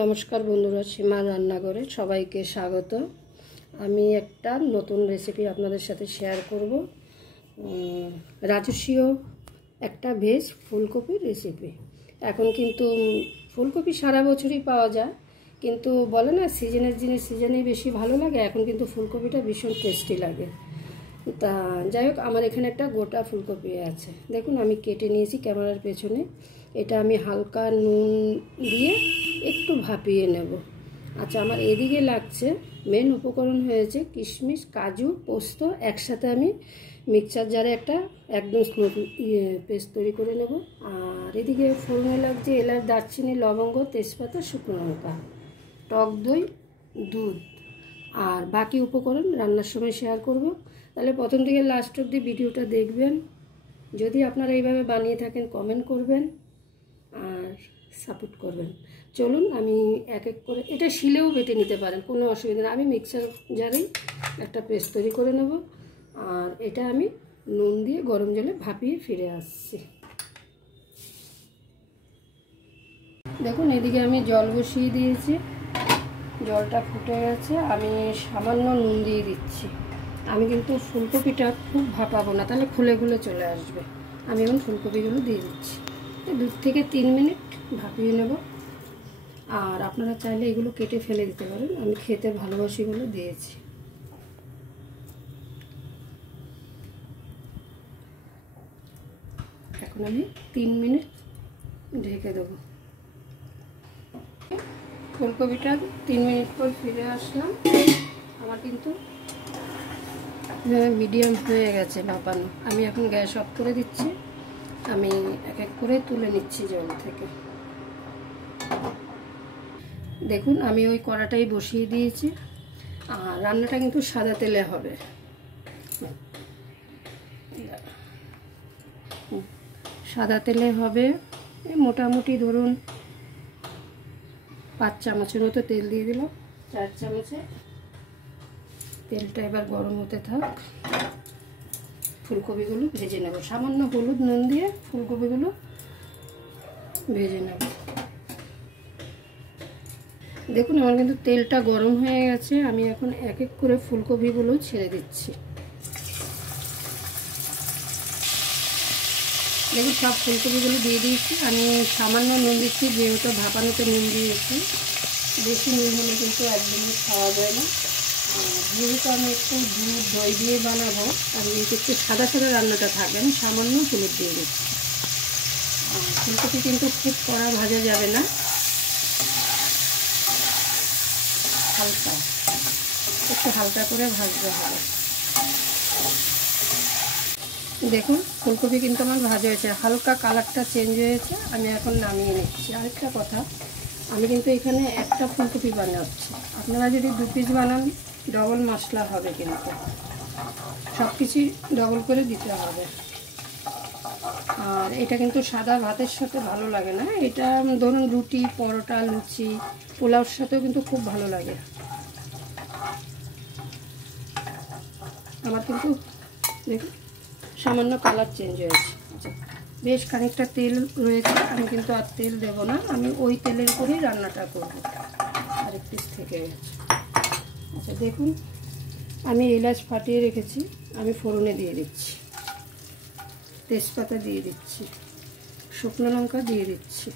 নমস্কার বন্ধুরা, সীমা রান্নাঘরে সবাইকে স্বাগত। আমি একটা নতুন রেসিপি আপনাদের সাথে শেয়ার করব। রাজস্বীয় একটা ভেজ ফুলকপির রেসিপি। এখন কিন্তু ফুলকপি সারা বছরই পাওয়া যায়, কিন্তু বলে না সিজনের জিনিস সিজনেই বেশি ভালো লাগে। এখন কিন্তু ফুলকপিটা ভীষণ টেস্টি লাগে। তা যাই হোক, আমার এখানে একটা গোটা ফুলকপি আছে, দেখুন আমি কেটে নিয়েছি ক্যামেরার পেছনে। এটা আমি হালকা নুন দিয়ে একটু ভাপিয়ে নেব। আচ্ছা, আমার এদিকে লাগছে মেন উপকরণ হয়েছে কিশমিশ, কাজু, পোস্ত একসাথে আমি মিক্সচার জারে একটা একদম পেস্ট তৈরি করে নেব। আর এদিকে ফোড়নে লাগছে এলাচ, দারচিনি, লবঙ্গ, তেজপাতা, শুকনো লঙ্কা, টক দই, দুধ। আর বাকি উপকরণ রান্নার সময় শেয়ার করব। তাহলে প্রথম থেকে লাস্ট অবধি ভিডিওটা দেখবেন। যদি আপনারা এইভাবে বানিয়ে থাকেন কমেন্ট করবেন আর সাপোর্ট করবেন। চলুন আমি এক এক করে, এটা শিলেও বেটে নিতে পারেন, কোনো অসুবিধা নেই। আমি মিক্সার জারেই একটা পেস্ট তৈরি করে নেব। আর এটা আমি নুন দিয়ে গরম জলে ভাপিয়ে ফিরে আসছি। দেখুন এদিকে আমি জল বসিয়ে দিয়েছি, জলটা ফুটে গেছে। আমি সামান্য নুন দিয়ে দিচ্ছি। আমি কিন্তু ফুলকপিটা খুব ভাপাবো না, তাহলে খুলে খুলে চলে আসবে। আমি এখন ফুলকপিগুলো দিয়ে দিচ্ছি। 2 থেকে 3 মিনিট ভাপিয়ে নেব। আর আপনারা চাইলে এগুলো কেটে ফেলে দিতে পারেন, আমি খেতে ভালোবাসি বলে দিয়েছি। এখন আমি 3 মিনিট ঢেকে দেবো। ফুলকপিটা 3 মিনিট পর ফিরে আসলাম। আমার কিন্তু মিডিয়াম হয়ে গেছে ভাপানো। আমি এখন গ্যাস অফ করে দিচ্ছি। আমি এক এক করে তুলে নিচ্ছি জল থেকে। দেখুন আমি ওই কড়াটাই বসিয়ে দিয়েছি। আর রান্নাটা কিন্তু সাদা তেলে হবে। সাদা তেলে হবে, মোটামুটি ধরুন 5 চামচের মতো তেল দিয়ে দিলাম। 4 চামচে তেলটা এবার গরম হতে থাক। ফুলকপিগুলো ভেজে নেব। সামান্য হলুদ নুন দিয়ে ফুলকপিগুলো ভেজে নেব। দেখুন আমার কিন্তু তেলটা গরম হয়ে গেছে। আমি এখন এক এক করে ফুলকপিগুলো ছেড়ে দিচ্ছি। দেখুন সব ফুলকপিগুলো দিয়ে দিয়েছি। আমি সামান্য নুন দিচ্ছি, যেহেতু ভাপানোতে নুন দিয়েছি। বেশি নুন হলে কিন্তু একদমই খাওয়া যায় না। যেহেতু আমি একটু দুধ দই দিয়ে বানাবো, আর যেহেতু একটু সাদা সাদা রান্নাটা থাকবে, আমি সামান্য হলুদ দিয়ে দিচ্ছি। ফুলকপি কিন্তু খুব কড়া ভাজা যাবে না, হালকা একটু হালকা করে ভাজতে হবে। দেখুন ফুলকপি কিন্তু আমার ভাজা হয়েছে, হালকা কালারটা চেঞ্জ হয়েছে। আমি এখন নামিয়ে নিচ্ছি। আরেকটা কথা, আমি কিন্তু এখানে একটা ফুলকপি বানাচ্ছি। আপনারা যদি 2 পিস বানান ডবল মশলা হবে, কিন্তু সব কিছুই ডবল করে দিতে হবে। আর এটা কিন্তু সাদা ভাতের সাথে ভালো লাগে না। এটা ধরুন রুটি, পরোটা, লুচি, পোলাওর সাথেও কিন্তু খুব ভালো লাগে। আমার কিন্তু দেখুন সামান্য কালার চেঞ্জ হয়েছে। আচ্ছা, বেশ খানিকটা তেল রয়েছে। আমি কিন্তু আর তেল দেব না, আমি ওই তেলের করেই রান্নাটা করব। আরেক পিস থেকে গেছে। আচ্ছা দেখুন আমি এলাচ ফাটিয়ে রেখেছি, আমি ফোড়নে দিয়ে দিচ্ছি। তেজপাতা দিয়ে দিচ্ছি, শুকনো লঙ্কা দিয়ে দিচ্ছি।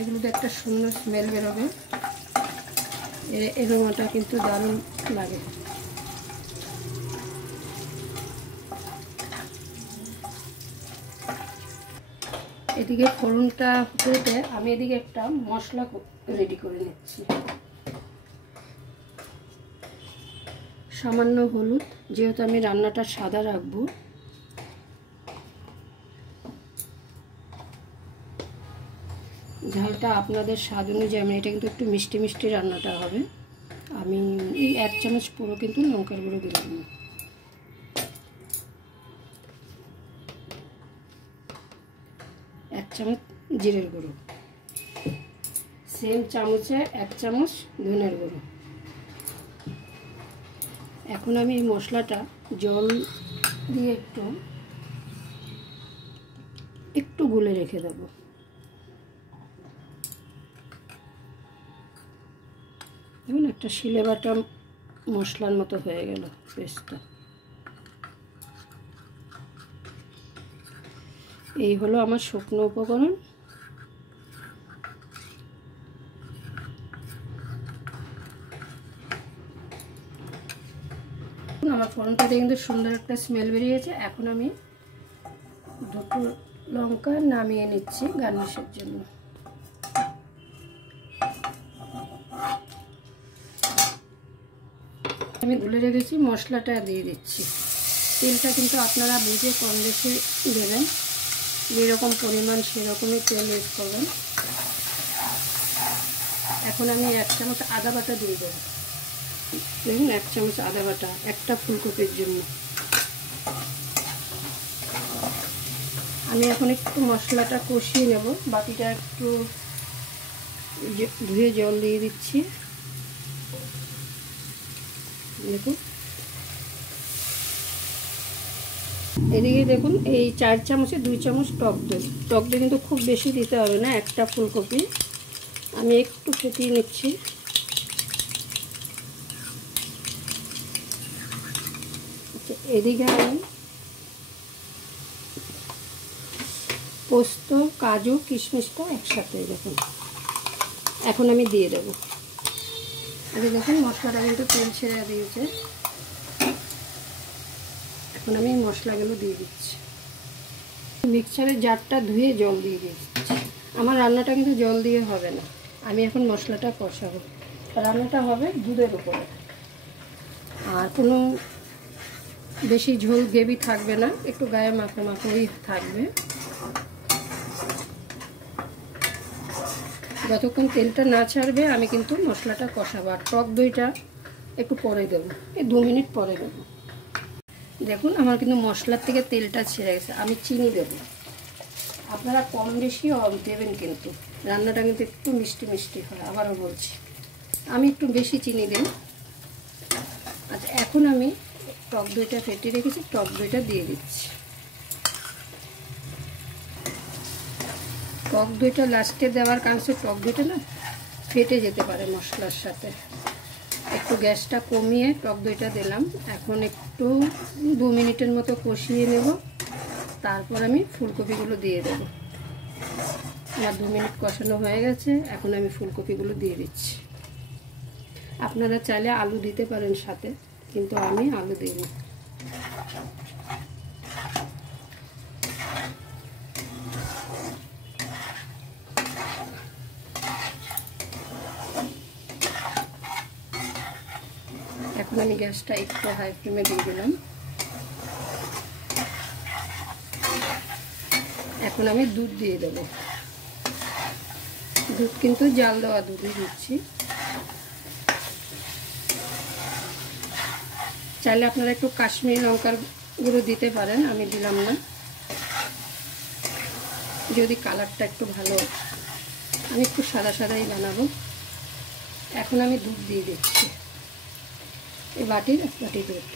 এগুলোতে একটা সুন্দর স্মেল বেরোবে, এরোমাটা কিন্তু দারুণ লাগে। এদিকে ফোড়নটা হতে আমি এদিকে একটা মশলা রেডি করে নিচ্ছি। সামান্য হলুদ, যেহেতু আমি রান্নাটা সাদা রাখবো। ঝালটা আপনাদের স্বাদ অনুযায়ী, আমি এটা কিন্তু একটু মিষ্টি মিষ্টি রান্নাটা হবে। আমি এই 1 চামচ পুরো কিন্তু লঙ্কার গুঁড়ো দিলাম না। 1 চামচ জিরের গুঁড়ো, সেম চামচে 1 চামচ ধনের গুঁড়ো। এখন আমি এই মশলাটা জল দিয়ে একটু গুলে রেখে দেবো। দেখুন একটা শিলে বাটা মশলার মতো হয়ে গেল পেস্টটা। এই হলো আমার শুকনো উপকরণ। আমার ফোড়নটাতে কিন্তু সুন্দর একটা স্মেল বেরিয়েছে। এখন আমি দুটো লঙ্কা নামিয়ে নিচ্ছি গার্নিশের জন্য। আমি গুলে রেখেছি মশলাটা দিয়ে দিচ্ছি। তেলটা কিন্তু আপনারা বুঝে কম বেশি দেবেন, যেরকম পরিমাণ সেরকমই তেল ইউজ করবেন। এখন আমি 1 চামচ আদা বাটা দিয়ে দেবো। দেখুন 1 চামচ আদা বাটা একটা ফুলকপির জন্য। আমি এখন একটু মশলাটা কষিয়ে নেব। বাটিটা একটু ধুয়ে জল দিয়ে দিচ্ছি। দেখুন এদিকে দেখুন এই 4 চামচে 2 চামচ টক দই। টক দই কিন্তু খুব বেশি দিতে হবে না, একটা ফুলকপি। আমি একটু ফেটিয়ে নিচ্ছি। এদিকে আমি পোস্ত, কাজু, কিশমিশটা একসাথে দেখুন এখন আমি দিয়ে দেবো। আগে দেখুন মশলাটা কিন্তু তেল ছেড়ে দিয়েছে। এখন আমি মশলাগুলো দিয়ে দিচ্ছি। মিক্সারের জারটা ধুয়ে জল দিয়ে দিচ্ছি। আমার রান্নাটা কিন্তু জল দিয়ে হবে না, আমি এখন মশলাটা কষাবো। রান্নাটা হবে দুধের উপরে, আর কোনো বেশি ঝোল গ্রেভি থাকবে না, একটু গায়ে মাখো মাখোই থাকবে। যতক্ষণ তেলটা না ছাড়বে আমি কিন্তু মশলাটা কষাবো। আর টক দইটা একটু পরে দেবো, এই 2 মিনিট পরে দেবো। দেখুন আমার কিন্তু মশলার থেকে তেলটা ছেড়ে গেছে। আমি চিনি দেবো, আপনারা কম বেশি দেবেন, কিন্তু রান্নাটা কিন্তু একটু মিষ্টি মিষ্টি হয়। আবারও বলছি আমি একটু বেশি চিনি দেব। আচ্ছা এখন আমি টক দইটা ফেটে রেখেছি, টক দইটা দিয়ে দিচ্ছি। টক দইটা লাস্টে দেওয়ার কারণে টক দইটা না ফেটে যেতে পারে মশলার সাথে। একটু গ্যাসটা কমিয়ে টক দইটা দিলাম। এখন একটু 2 মিনিটের মতো কষিয়ে নেব, তারপর আমি ফুলকপিগুলো দিয়ে দেব। আমার 2 মিনিট কষানো হয়ে গেছে। এখন আমি ফুলকপিগুলো দিয়ে দিচ্ছি। আপনারা চাইলে আলু দিতে পারেন সাথে, কিন্তু আমি আলু দিই না। এখন আমি গ্যাসটা একটু হাই ফ্লেমে দিয়ে দিলাম। এখন আমি দুধ দিয়ে দেবো। দুধ কিন্তু জাল দেওয়া দুধই দিচ্ছি। চাইলে আপনারা একটু কাশ্মীরি লঙ্কার গুঁড়ো দিতে পারেন, আমি দিলাম না, যদি কালারটা একটু ভালো। আমি একটু সাদা সাদাই বানাবো। এখন আমি দুধ দিয়ে দিচ্ছি, এই বাটির 1 বাটি দুধ।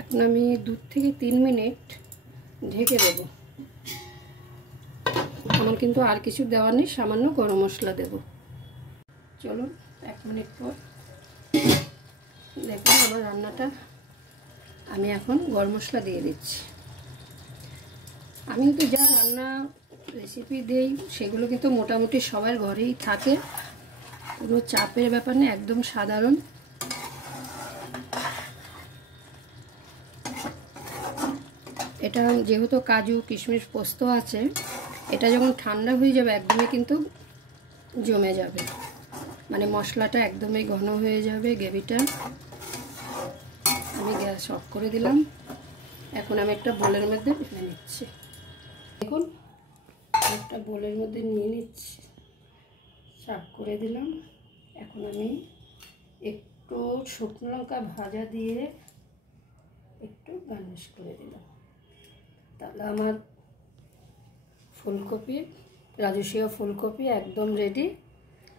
এখন আমি 2 থেকে 3 মিনিট ঢেকে দেব। আমার কিন্তু আর কিছু দেওয়ার নেই, সামান্য গরম মশলা দেব। চলুন 1 মিনিট পর দেখুন আমার রান্নাটা। আমি এখন গরম মশলা দিয়ে দিচ্ছি। আমি কিন্তু যা রান্না রেসিপি দেই সেগুলো কিন্তু মোটামুটি সবার ঘরেই থাকে, কোনো চাপের ব্যাপার নেই, একদম সাধারণ। এটা যেহেতু কাজু কিশমিশ পোস্ত আছে, এটা যখন ঠান্ডা হয়ে যাবে একদমই কিন্তু জমে যাবে, মানে মশলাটা একদমই ঘন হয়ে যাবে গ্রেভিটা। আমি গ্যাস অফ করে দিলাম। এখন আমি একটা বোলের মধ্যে ঢেলে নিচ্ছি। দেখুন একটা বোলের মধ্যে নিয়ে নিচ্ছি, সার্ভ করে দিলাম। এখন আমি একটু শুকনো লঙ্কা ভাজা দিয়ে একটু গার্নিশ করে দিলাম। তাহলে আমার ফুলকপির রাজুসিয়া ফুলকপি একদম রেডি।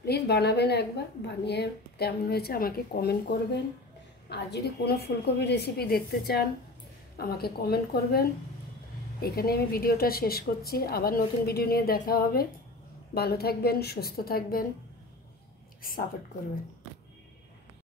প্লিজ বানাবেন একবার, বানিয়ে কেমন হয়েছে আমাকে কমেন্ট করবেন। আর যদি কোনো ফুলকপি রেসিপি দেখতে চান আমাকে কমেন্ট করবেন। এখানে আমি ভিডিওটা শেষ করছি, আবার নতুন ভিডিও নিয়ে দেখা হবে। ভালো থাকবেন, সুস্থ থাকবেন, সাপোর্ট করবেন।